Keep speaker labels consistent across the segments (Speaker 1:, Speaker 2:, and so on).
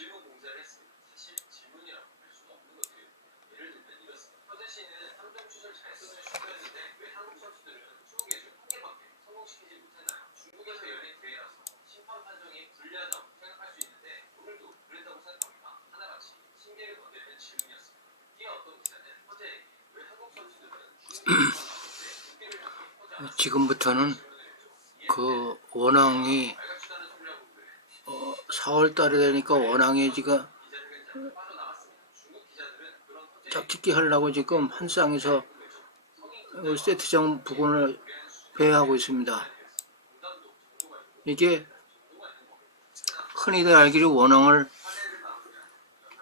Speaker 1: 질문 공세를 했습니다. 사실 질문이라고 할 수가 없는 것들이 예를 들면 이렇습니다. 허재 씨는 3점 슛을 잘 쏘는 슈터였는데 왜 한국 선수들은 20개 중한 개밖에 성공시키지 못했나요? 중국에서 열린 대회라서 심판 판정이 불리하다고 생각할 수 있는데 오늘도 그랬다고 생각합니다. 하나같이 신기를 건드리는 질문이었습니다. 이에 어떤 기자는 허재에게 왜 한국 선수들은 중국에서
Speaker 2: 지금부터는 그 원앙이 4월 달에 되니까 원앙이 지금
Speaker 1: 기자들은 그런 허재
Speaker 2: 짝짓기 하려고 지금 한 쌍에서 어, 세트장 부근을 배회하고 있습니다. 이게 흔히들 알기로 원앙을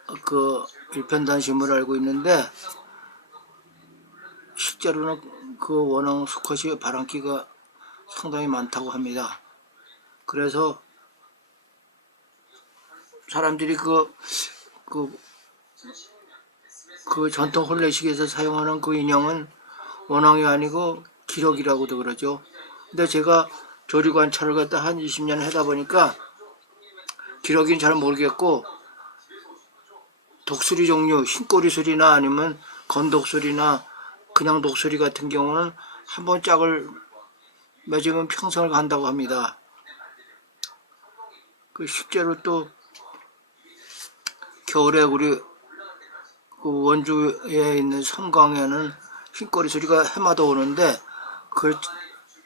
Speaker 2: 어, 그 일편단심으로 알고 있는데 실제로는 그 원앙 수컷이 바람기가 상당히 많다고 합니다. 그래서 사람들이 그, 그, 그 전통 혼례식에서 사용하는 그 인형은 원앙이 아니고 기록이라고도 그러죠. 근데 제가 조리 관찰을 갖다 한 20년 하다 보니까 기록인 잘 모르겠고 독수리 종류, 흰꼬리 수리나 아니면 건독수리나 그냥 독수리 같은 경우는 한 번 짝을 맺으면 평생을 간다고 합니다. 그 실제로 또 겨울에 우리 그 원주에 있는 섬광에는 흰꼬리 소리가 해마다 오는데 그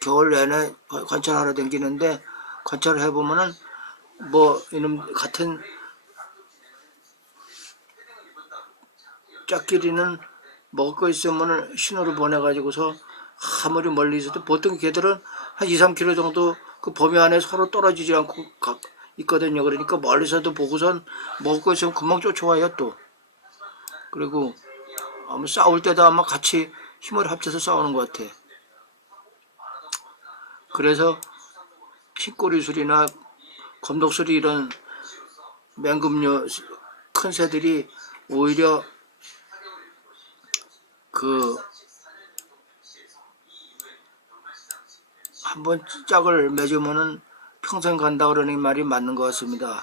Speaker 2: 겨울 내내 관찰하러 다니는데 관찰을 해보면은 뭐 이놈 같은 짝끼리는 먹을 거 있으면은 신호를 보내가지고서 아무리 멀리 있어도 보통 개들은 한 2, 3km 정도 그 범위 안에 서로 떨어지지 않고 가- 있거든요. 그러니까 멀리서도 보고선 먹을 거 있으면 금방 쫓아와요 또. 그리고 아마 싸울 때도 아마 같이 힘을 합쳐서 싸우는 것 같아. 그래서 흰꼬리 술이나 검독술이 이런 맹금류 큰 새들이 오히려 그 한번 짝을 맺으면은 평생 간다 그러는 말이 맞는 것 같습니다.